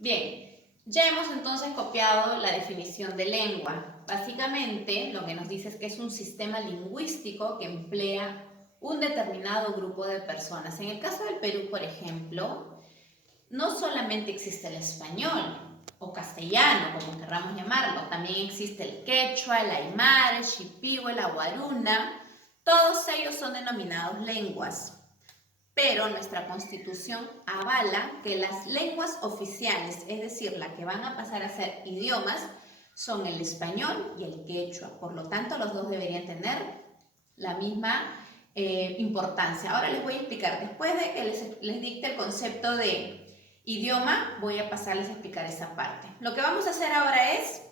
Bien, ya hemos entonces copiado la definición de lengua. Básicamente, lo que nos dice es que es un sistema lingüístico que emplea un determinado grupo de personas. En el caso del Perú, por ejemplo, no solamente existe el español o castellano, como querramos llamarlo, también existe el quechua, el aymara, el shipibo, el aguaruna. Todos ellos son denominados lenguas. Pero nuestra Constitución avala que las lenguas oficiales, es decir, las que van a pasar a ser idiomas, son el español y el quechua. Por lo tanto, los dos deberían tener la misma importancia. Ahora les voy a explicar, después de que les dicte el concepto de idioma, voy a pasarles a explicar esa parte. Lo que vamos a hacer ahora es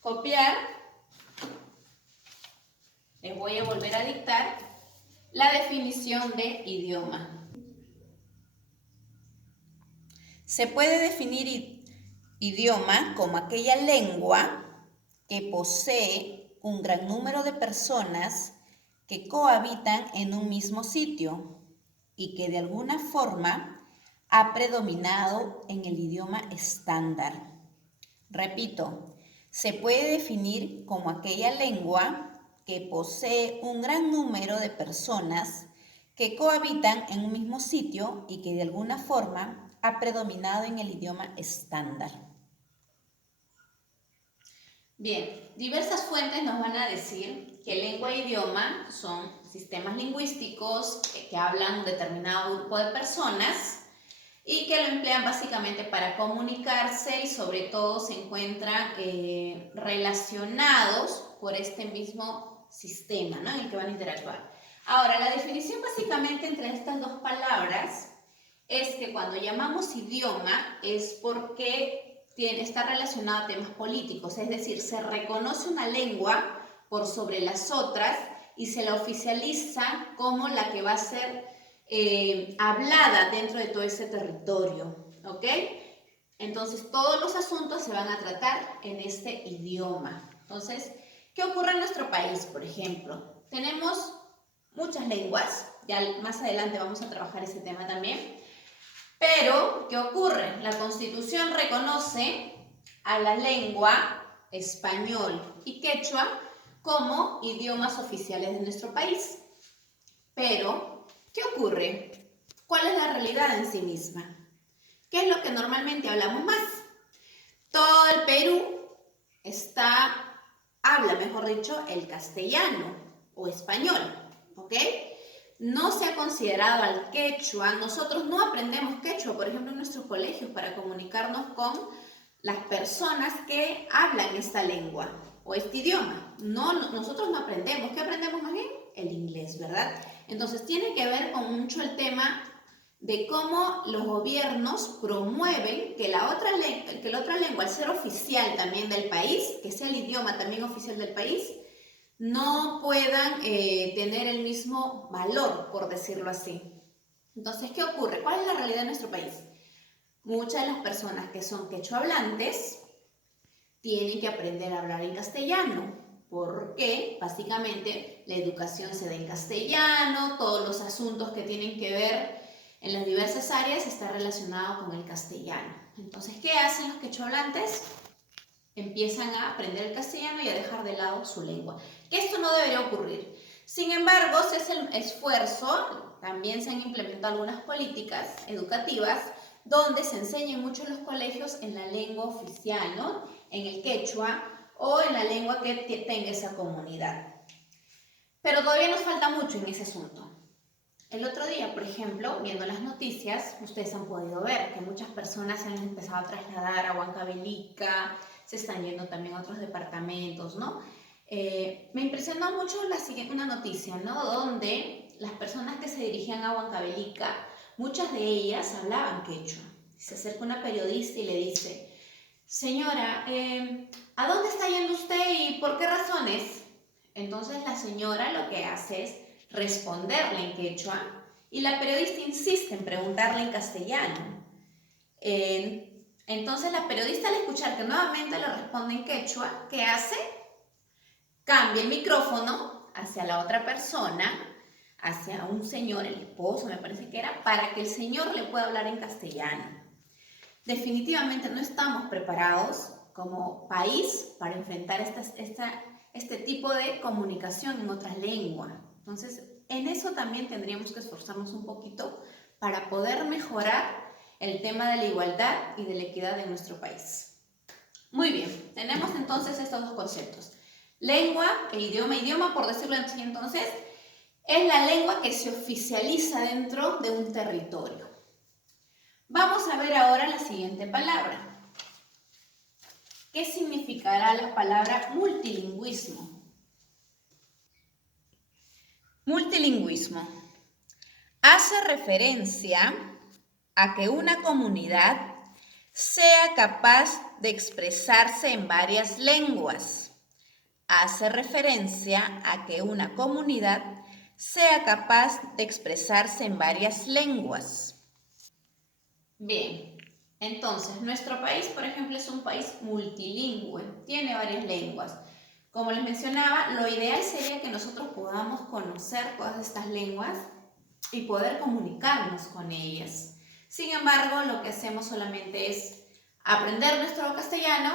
copiar, les voy a volver a dictar la definición de idioma. Se puede definir idioma como aquella lengua que posee un gran número de personas que cohabitan en un mismo sitio y que de alguna forma ha predominado en el idioma estándar. Repito, se puede definir como aquella lengua que posee un gran número de personas que cohabitan en un mismo sitio y que de alguna forma ha predominado en el idioma estándar. Bien, diversas fuentes nos van a decir que lengua e idioma son sistemas lingüísticos que hablan un determinado grupo de personas y que lo emplean básicamente para comunicarse y sobre todo se encuentran relacionados por este mismo sistema, ¿no?, en el que van a interactuar. Ahora, la definición básicamente entre estas dos palabras es que cuando llamamos idioma es porque está relacionado a temas políticos, es decir, se reconoce una lengua por sobre las otras y se la oficializa como la que va a ser hablada dentro de todo ese territorio, ¿ok? Entonces, todos los asuntos se van a tratar en este idioma. Entonces, ¿qué ocurre en nuestro país, por ejemplo? Tenemos muchas lenguas, ya más adelante vamos a trabajar ese tema también, pero, ¿qué ocurre? La Constitución reconoce a la lengua español y quechua como idiomas oficiales de nuestro país. Pero, ¿qué ocurre? ¿Cuál es la realidad en sí misma? ¿Qué es lo que normalmente hablamos más? Todo el Perú habla, mejor dicho, el castellano o español, ¿ok? No se ha considerado al quechua. Nosotros no aprendemos quechua, por ejemplo, en nuestros colegios para comunicarnos con las personas que hablan esta lengua o este idioma. Nosotros no aprendemos. ¿Qué aprendemos más bien? El inglés, ¿verdad? Entonces tiene que ver con mucho el tema de cómo los gobiernos promueven que la otra lengua, al ser oficial también del país, que sea el idioma también oficial del país, no puedan tener el mismo valor, por decirlo así. Entonces, ¿qué ocurre? ¿Cuál es la realidad de nuestro país? Muchas de las personas que son quechua hablantes tienen que aprender a hablar en castellano, porque básicamente la educación se da en castellano, todos los asuntos que tienen que ver en las diversas áreas están relacionados con el castellano. Entonces, ¿qué hacen los quechua hablantes? Empiezan a aprender el castellano y a dejar de lado su lengua. Que esto no debería ocurrir. Sin embargo, se hace el esfuerzo, también se han implementado algunas políticas educativas donde se enseña mucho en los colegios en la lengua oficial, ¿no?, en el quechua o en la lengua que tenga esa comunidad. Pero todavía nos falta mucho en ese asunto. El otro día, por ejemplo, viendo las noticias, ustedes han podido ver que muchas personas se han empezado a trasladar a Huancavelica, se están yendo también a otros departamentos, ¿no? Me impresionó mucho una noticia, ¿no?, donde las personas que se dirigían a Huancavelica, muchas de ellas hablaban quechua. Se acerca una periodista y le dice: señora, ¿a dónde está yendo usted y por qué razones? Entonces la señora lo que hace es responderle en quechua y la periodista insiste en preguntarle en castellano. Entonces la periodista, al escuchar que nuevamente le responde en quechua, ¿qué hace? Cambia el micrófono hacia la otra persona, hacia un señor, el esposo me parece que era, para que el señor le pueda hablar en castellano. definitivamente no estamos preparados como país para enfrentar este tipo de comunicación en otras lenguas. Entonces, en eso también tendríamos que esforzarnos un poquito para poder mejorar el tema de la igualdad y de la equidad en nuestro país. Muy bien, tenemos entonces estos dos conceptos. Lengua e idioma. Idioma, por decirlo así entonces, es la lengua que se oficializa dentro de un territorio. Vamos a ver ahora la siguiente palabra. ¿Qué significará la palabra multilingüismo? Multilingüismo hace referencia a que una comunidad sea capaz de expresarse en varias lenguas. Hace referencia a que una comunidad sea capaz de expresarse en varias lenguas. Bien, entonces nuestro país, por ejemplo, es un país multilingüe, tiene varias lenguas. Como les mencionaba, lo ideal sería que nosotros podamos conocer todas estas lenguas y poder comunicarnos con ellas. Sin embargo, lo que hacemos solamente es aprender nuestro castellano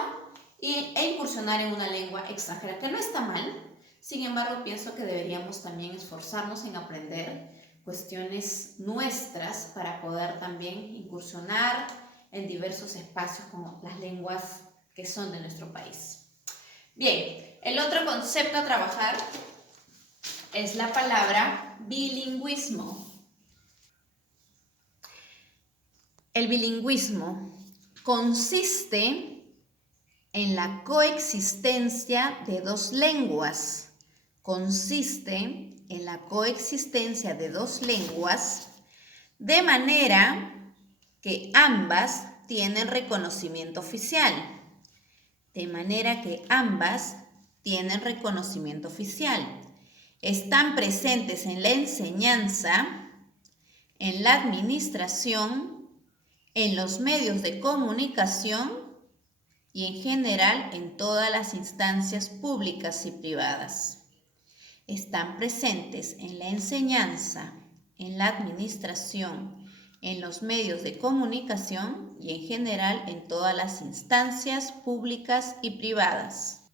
e incursionar en una lengua extranjera, que no está mal. Sin embargo, pienso que deberíamos también esforzarnos en aprender cuestiones nuestras para poder también incursionar en diversos espacios como las lenguas que son de nuestro país. Bien, el otro concepto a trabajar es la palabra bilingüismo. El bilingüismo consiste en la coexistencia de dos lenguas. Consiste en la coexistencia de dos lenguas de manera que ambas tienen reconocimiento oficial. De manera que ambas tienen reconocimiento oficial. Están presentes en la enseñanza, en la administración, en los medios de comunicación y en general en todas las instancias públicas y privadas. Están presentes en la enseñanza, en la administración, en los medios de comunicación y en general en todas las instancias públicas y privadas.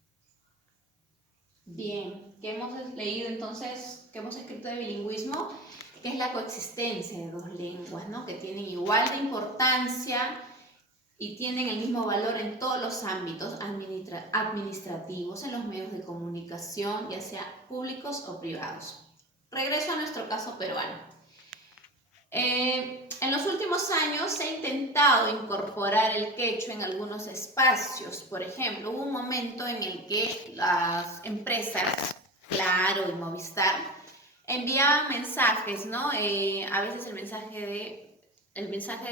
Bien, ¿qué hemos leído entonces, qué hemos escrito de bilingüismo? Que es la coexistencia de dos lenguas, ¿no? Que tienen igual de importancia y tienen el mismo valor en todos los ámbitos administrativos, en los medios de comunicación, ya sea públicos o privados. Regreso a nuestro caso peruano. En los últimos años se ha intentado incorporar el quechua en algunos espacios. Por ejemplo, hubo un momento en el que las empresas, Claro y Movistar, enviaban mensajes, ¿no? A veces el mensaje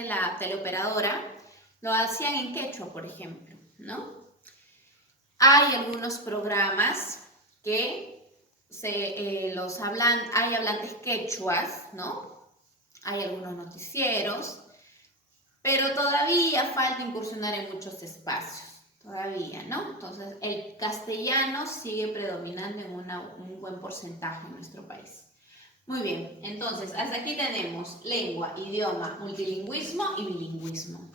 de la teleoperadora lo hacían en quechua, por ejemplo, ¿no? Hay algunos programas que hay hablantes quechuas, ¿no? Hay algunos noticieros, pero todavía falta incursionar en muchos espacios, todavía, ¿no? Entonces, el castellano sigue predominando en un buen porcentaje en nuestro país. Muy bien, entonces, hasta aquí tenemos lengua, idioma, multilingüismo y bilingüismo.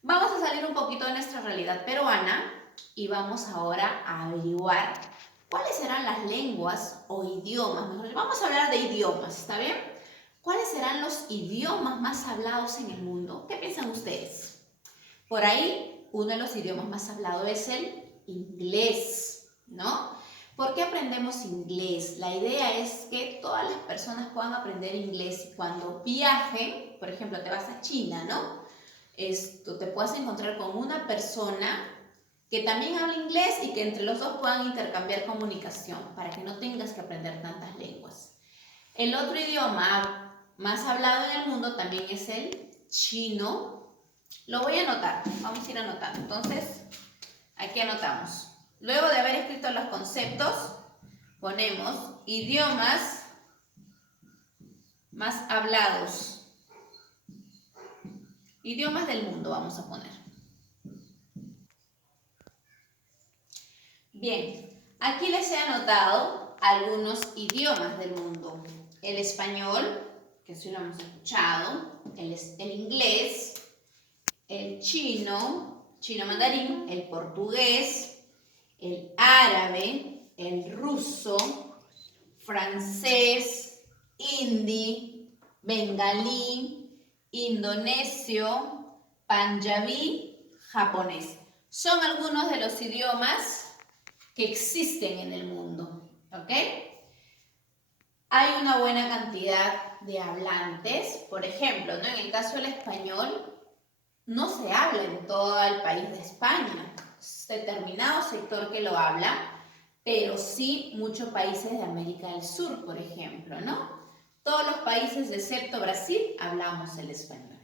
Vamos a salir un poquito de nuestra realidad peruana y vamos ahora a averiguar cuáles serán las lenguas o idiomas. Vamos a hablar de idiomas, ¿está bien? ¿Cuáles serán los idiomas más hablados en el mundo? ¿Qué piensan ustedes? Por ahí, uno de los idiomas más hablados es el inglés, ¿no? ¿Por qué aprendemos inglés? La idea es que todas las personas puedan aprender inglés y cuando viajen, por ejemplo, te vas a China, ¿no? Te puedas encontrar con una persona que también habla inglés y que entre los dos puedan intercambiar comunicación para que no tengas que aprender tantas lenguas. El otro idioma más hablado en el mundo también es el chino. Lo voy a anotar, vamos a ir anotando. Entonces, aquí anotamos. Luego de haber escrito los conceptos, ponemos idiomas más hablados. Idiomas del mundo vamos a poner. Bien, aquí les he anotado algunos idiomas del mundo. El español, que sí lo hemos escuchado, el inglés, el chino mandarín, el portugués, el árabe, el ruso, francés, hindi, bengalí, indonesio, panjabí, japonés. Son algunos de los idiomas que existen en el mundo, ¿ok? Hay una buena cantidad de hablantes, por ejemplo, ¿no? En el caso del español, no se habla en todo el país de España, es determinado sector que lo habla, pero sí muchos países de América del Sur, por ejemplo, ¿no? Todos los países excepto Brasil hablamos el español.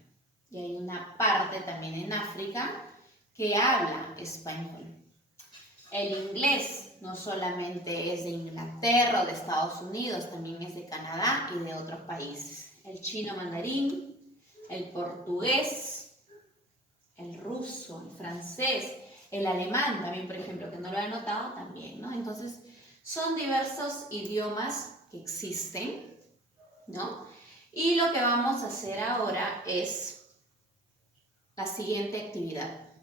Y hay una parte también en África que habla español. El inglés no solamente es de Inglaterra o de Estados Unidos, también es de Canadá y de otros países. El chino mandarín, el portugués, el ruso, el francés, el alemán también, por ejemplo, que no lo he anotado también, ¿no? Entonces, son diversos idiomas que existen, ¿no? Y lo que vamos a hacer ahora es la siguiente actividad.